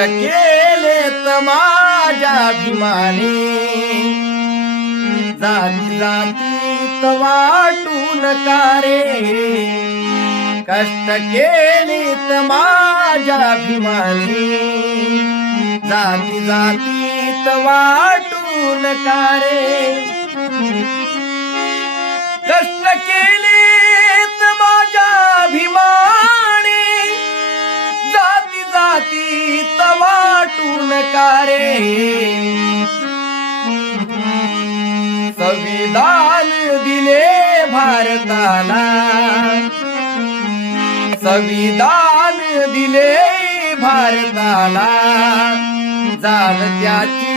केलेत माझ्या अभिमाने, जाती जातीत वाटू नका रे, कष्ट केलेत माझ्या अभिमाने, जाती जातीत वाटू नका रे, कष्ट केलेत माझ्या अभिमाने, जाती जातीत वाटू नका रे, संविधान दिले भारताला, संविधान दिले भारताला, जाण त्याची